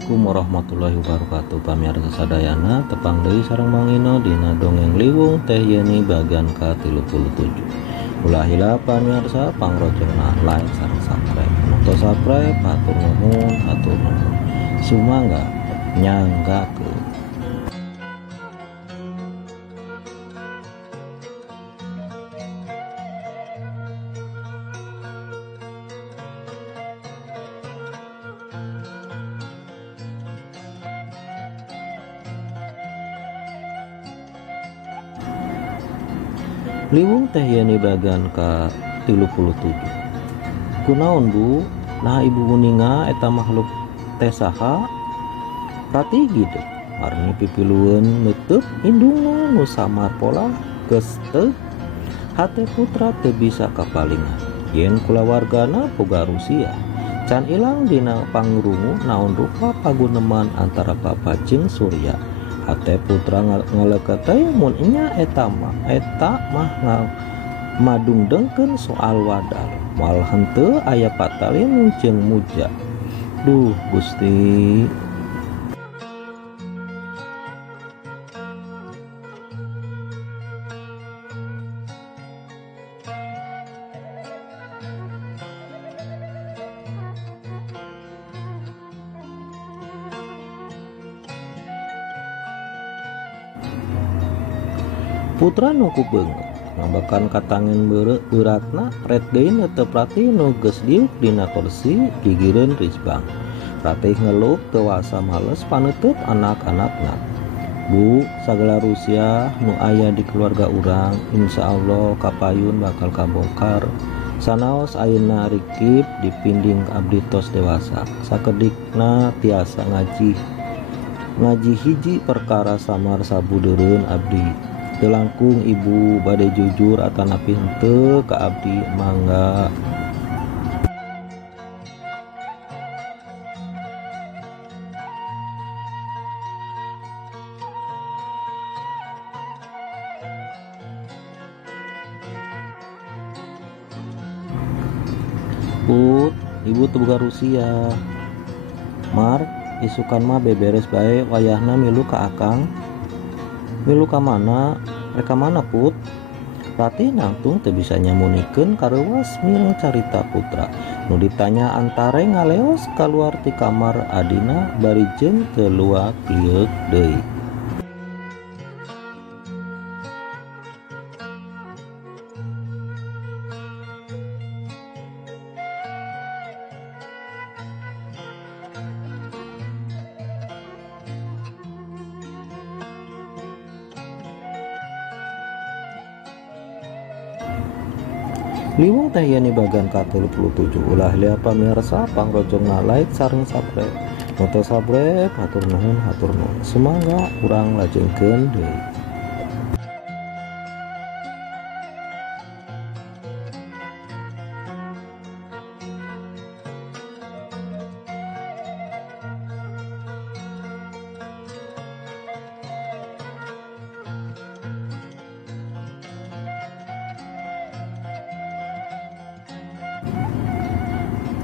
Assalamualaikum warahmatullahi wabarakatuh. Pamirsa sadayana tepang deui sareng Mang Ino dina dongeng Liwung Teh Yeni bagian ke-37. Ulah heula pamirsa pangrojona like sareng subscribe. Untuk subscribe hatur nuhun. Sumangga nyanggakeun. Liwung Teh Yeni bagian ke-37. Kunaon Bu? Nah ibu kuninga eta makhluk teh saha? Pratigi teh. Marni pipilueun neuteuk indungna nu samar pola geus teu. Hate putra teu bisa kapalingan. Yen kulawargana boga Rusia. Can ilang dina pangrungu naon rupa paguneman antara Papa jeung Surya. Hate putra ngaleukeut teh mun nya eta mah madungdengkeun soal wadal moal henteu aya patalin jeung muja. Duh Gusti. Putra nuku beungeut ngabekan katangen beuratna ret deui teu Pratih nu geus diuk dina kursi gigireun Rizbang. Pratih ngeluh teu wasa males paneuteut anak-anakna. Bu, sagala Rusia nu aya di keluarga urang insyaallah kapayun bakal kabongkar. Sanaos ayeuna rikip dipinding abdi tos dewasa. Sakedikna tiasa ngaji hiji perkara samar sabudeureun abdi. Teu langkung ibu bade jujur atanapi henteu ka abdi mangga. Put, ibu teu boga Rusia. Mar, isukan mah beberes bae wayahna milu ka akang. Milu ka mana? Reka mana Put? Pratih nangtung teu bisa nyamunikeun kareuwas mireng carita putra. Nu ditanya antare ngaleos kaluar ti kamar adina bari jeung teu luak lieuk deui. Liwung Teh Yeni bagian ke-37. Ulah lia pamirsa pangrojongna like sareng subscribe. Moto subscribe hatur nuhun. Sumangga urang lajengkeun deui.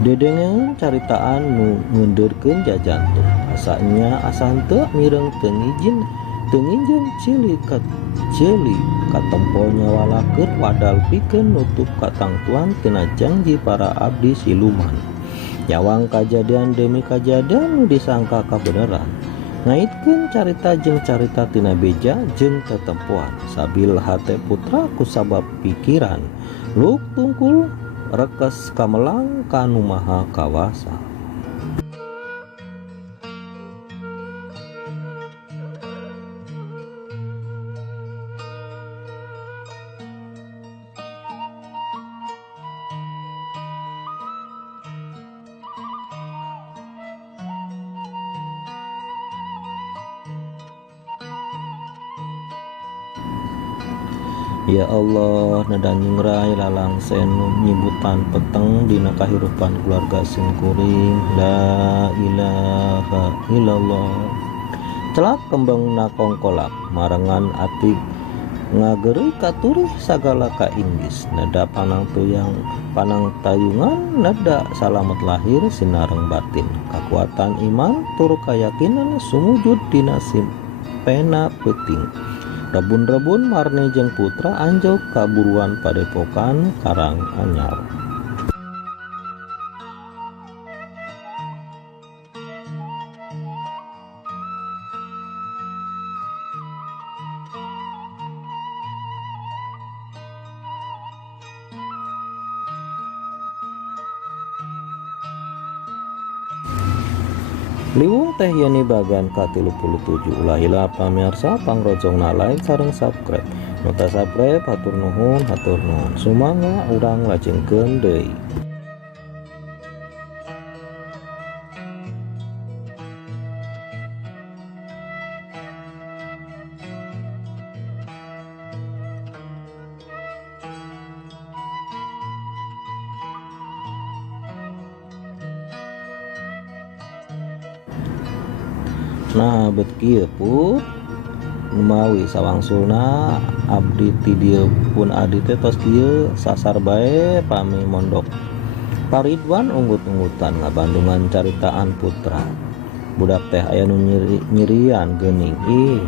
Dedengeun caritaan nu ngeundeurkeun jajantung. Asanya asa henteu mireng teu ngijin cili katempo nyawalakeun wadal pikeun nutup katangtuan tina janji para abdi siluman. Nyawang kajadian demi kajadian nu disangka kabeneran. Ngaitkeun carita jeung carita tina beja jeung tetempoan. Sabil hate putra ku sabab pikiran luk tungkul rekes kamelang kanu maha kawasa. Ya Allah, nadanying rai lalangsen nyibutan peteng dina kahirupan keluarga sing kuring. La ilaha illallah. Celak kembangna kongkolak marengan ati ngageri katurih sagala kainggis nada panang tuyang panang tayungan nada salamet lahir sinareng batin kekuatan iman tur kayakinan sumujud dina pena peting rebun-rebun marni jeung putra anjau kaburuan padepokan Karang Anyar. Liwung teh yani bagan ka-37 ulah heula pamirsa pangrojongna like sareng subscribe. Nu teu subscribe hatur nuhun sumangga urang lajengkeun deui. Nah bet kieu put numawi sawangsulna abdi ti dieu pun adi teh tos kieu sasar bae pami mondok Paridwan unggut-unggutan ngabandungan caritaan putra budak teh aya nu nyirian geuning ih.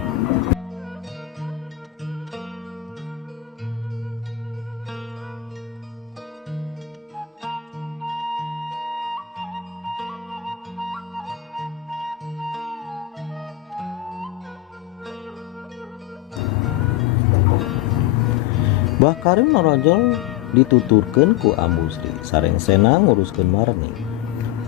Bah Karim norojol dituturkeun ku Ambu Sri sareng senang nguruskeun Marni.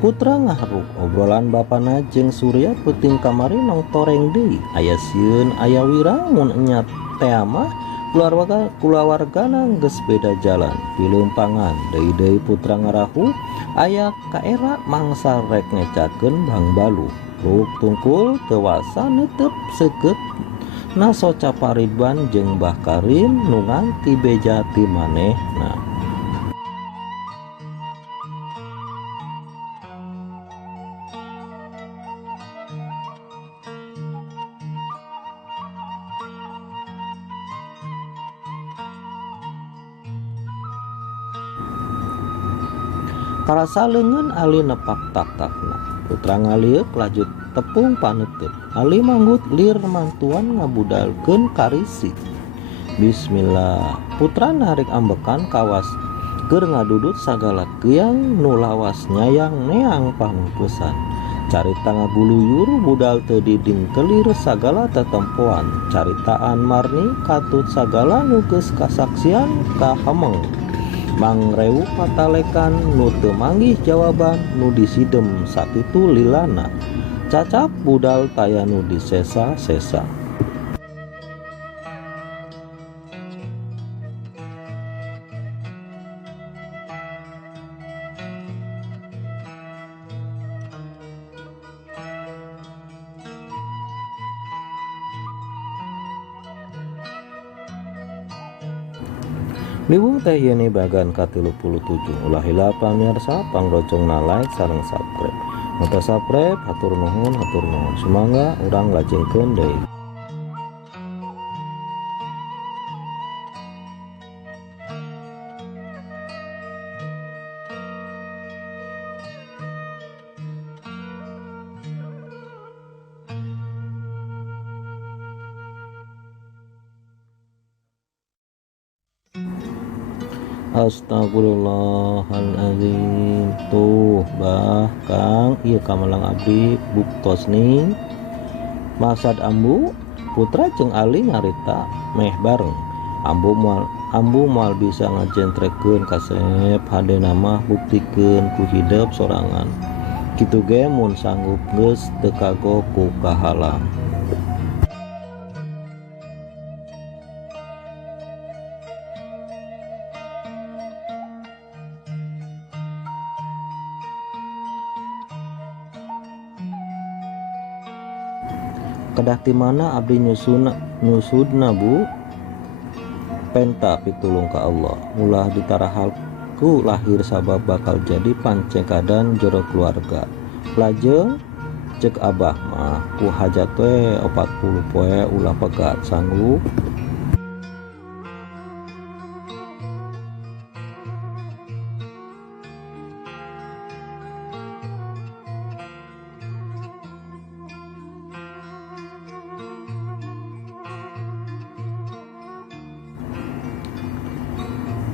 Putra ngaharuk obrolan bapana jeung Surya peuting kamari nong toreng deui. Aya sieun aya wira mun enya teh mah kulawargana geus beda jalan pileumpangan deui putra ngarahu aya kaera mangsa rek ngecakeun Bang Balu. Ruk tungkul tewasa neuteup seukeut na soca Paridwan jeung Bah Karim nu nganti beja ti manehna. Karasa leungeun Ali nepak tak-takna. Putra ngaliuk lajut tepung paneuteut. Ali manggut lir mantuan ngabudalkeun karisi. Bismillah. Putra narik ambekan kawas keur ngadudut sagala keuyang nu lawas nyayang neang pangpusan. Carita ngaguluyur budal teu diding kelir sagala tetempoan. Caritaan Marni katut sagala nu geus kasaksian kahameng. Mangreu patalekan nu teu manggih jawaban nu disidem sakitu lilana. Cacap budal taya nu disesa-sesa. Liwung teh yeuni bagan ka-37 ulah heula pamirsa pangrojongna like sareng subscribe. Nu teu subscribe hatur nuhun sumangga urang lajengkeun deui. Astagfirullahaladzim. Tuh bah Kang ieu kamalang abdi buktos nih maksad Ambu putra jeung Ali nyarita meh bareng. Ambu moal bisa ngajentrekeun kasep hadena mah buktikeun ku hideup sorangan. Kitu ge mun sanggup geus teu kagok ku kahalang. Kedah ti mana abdi nyusudna Bu penta pitulung ka Allah ulah ditarahalku lahir sabab bakal jadi pancekadan jero keluarga lajeng cek abah mah ku hajat we 40 poe ulah pegat sanggup.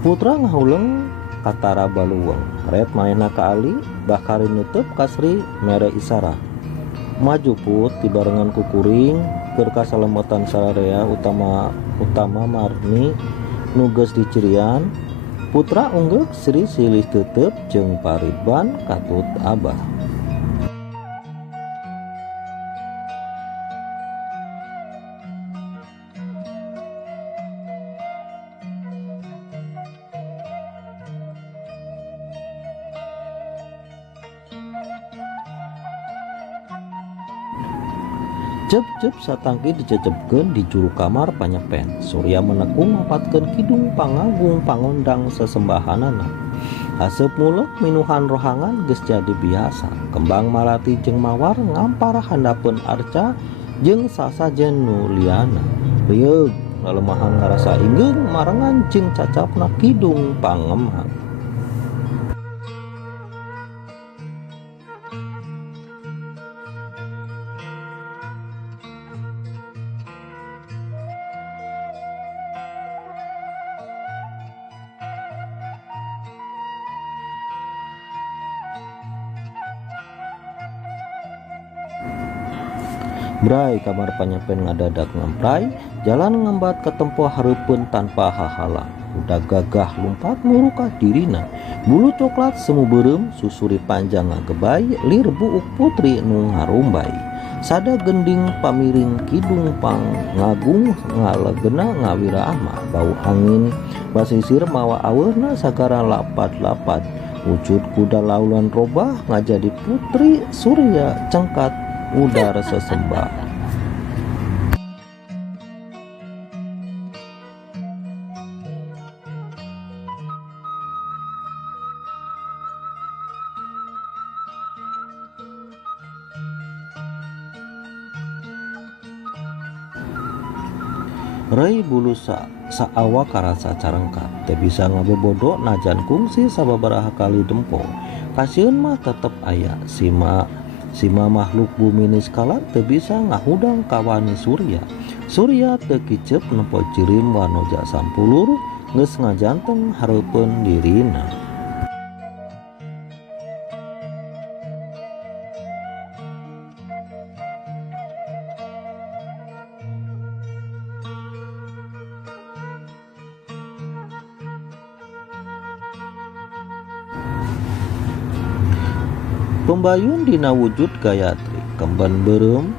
Putra ngahuleng katara baluweng red maena ka Ali bakari nutup kasri mere isara maju put dibarengan kukuring keur kasalemetan sararea utama Marni nugas dicirian. Putra unggek Sri silih tetep jeung Paridwan katut Abah. Jep-jep satangki dicecepkeun di juru kamar panyepen. Surya menekung ngapatkeun kidung pangagung pangondang sesembahanana. Haseup mulek minuhan rohangan geus jadi biasa. Kembang Malati jeung Mawar ngampar handapeun Arca jeung sasajen nu liana. Beuyeuh lelemahan ngarasa ingeung marengan jeung cacapna kidung pangemah. Brai kamar panyepen ngadadak ngamprai, jalan ngembat ketempo hareupeun tanpa hahalang. Udah gagah lumpat muruka dirina, bulu coklat semu beureum susuri panjang ngagebay, lir buuk putri nu ngarumbai. Sada gending pamiring kidung pangagung ngalegena ngawira mah, bau angin basisir mawa aweuna sagara lapat-lapat. Wujud kuda laulan robah ngajadi putri Surya cengkat udara sesembah. Rai bulu saawa karasa carengkat, teu bisa ngabobodok najan kungsi sababaraha kali dempo. Kasieun mah tetep aya Sima makhluk bumi niskala teu bisa ngahudang kawani Surya. Surya teu kicep nempo cirim wanoja sampulur geus ngajanteng hareupeun dirina. Pembayun dina wujud Gayatri kemban beureum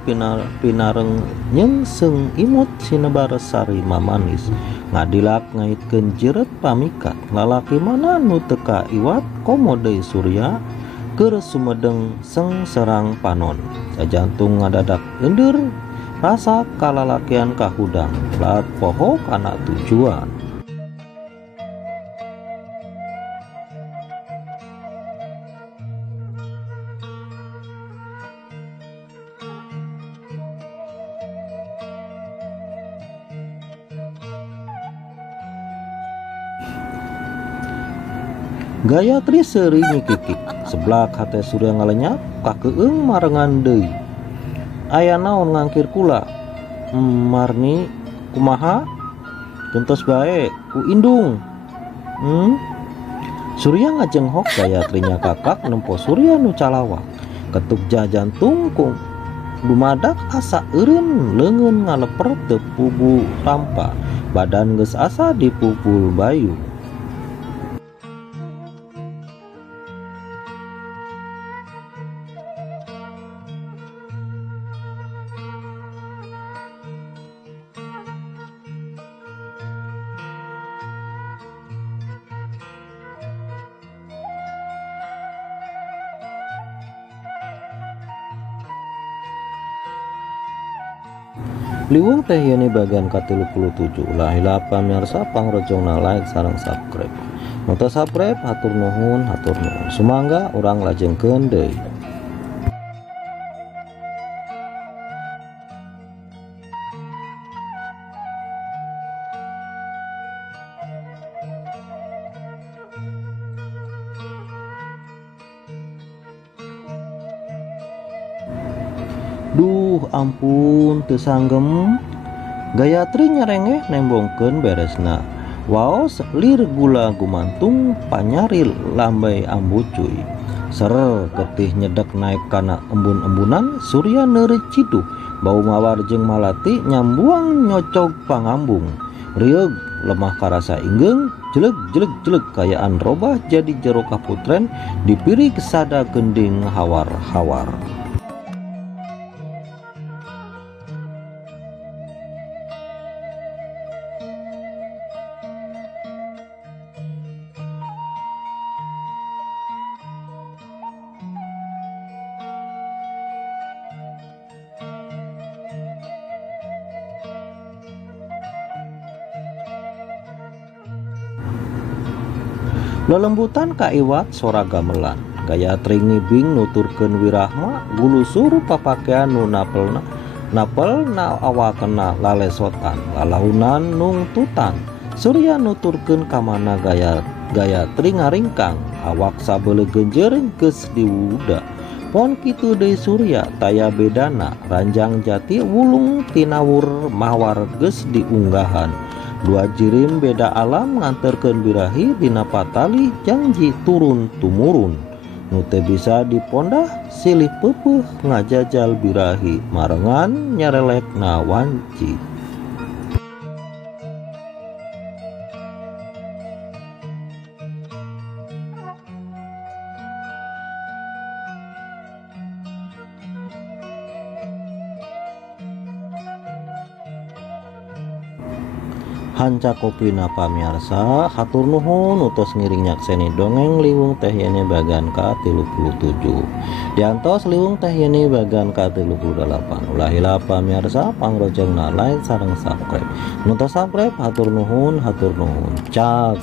pinareng nyengseng imut sinebar sari mamanis ngadilak ngaitkeun jeret pamikat lalaki mana nu teka iwat komo deui Surya keur sumedeng serang panon sajantung ngadadak ender rasa kalalakian kahudang lat poho kana tujuan. Gayatri seuring nyikikik seblak hate Surya ngalenyap kakeung marengan deui. Aya naon ngangkir kula? Marni kumaha? Gentos bae ku indung. Surya ngajenghok Gayatri nya kakak nempo Surya nu calawak. Ketuk jantung ku dumadak asa eureun leungeun ngaleper teu pubu tampa. Badan geus asa dipupul bayu. Liwung teh yeuni bagian ka-37 ulah hilap pamirsa pangrojongna like sareng subscribe. Mun teu subscribe hatur nuhun sumangga urang lajengkeun deui. Duh ampun teu sanggem. Gayatri nyerengeh nembongkeun beresna. waos lir gula gumantung panyari lambai ambu cuy. Ser getih nyedek naik kana embun-embunan surya neureut ciduh bau mawar jeung malati nyambuang nyocog pangambung. Rieg lemah karasa inggeng jeleg jeleg jeleg kayaan robah jadi jero kaputren dipiri kesada gending hawar-hawar. Lelembutan kaiwat sora gamelan gaya tring nibing nuturkeun wirahma gulusur papakean nu napel na awakena lalesotan lalaunan nungtutan surya nuturkeun kamana gaya tring ngaringkang awak sabeule genjer geus diwuda pon kitu deui surya taya bedana ranjang jati wulung tinawur mawar geus diunggahan. Dua jirim beda alam nganterkeun birahi dina patali janji turun tumurun nu teu bisa dipondah silih peupuh ngajajal birahi marengan nyarelekna wanci. Hanca kopina pamiarsa hatur nuhun utos ngiring nyakseni dongeng liwung teh yene bagan ka-37 diantos liwung teh yene bagan ka-38 ulah heula pamiarsa pangrojengna like sareng subscribe nu teu subscribe hatur nuhun cak.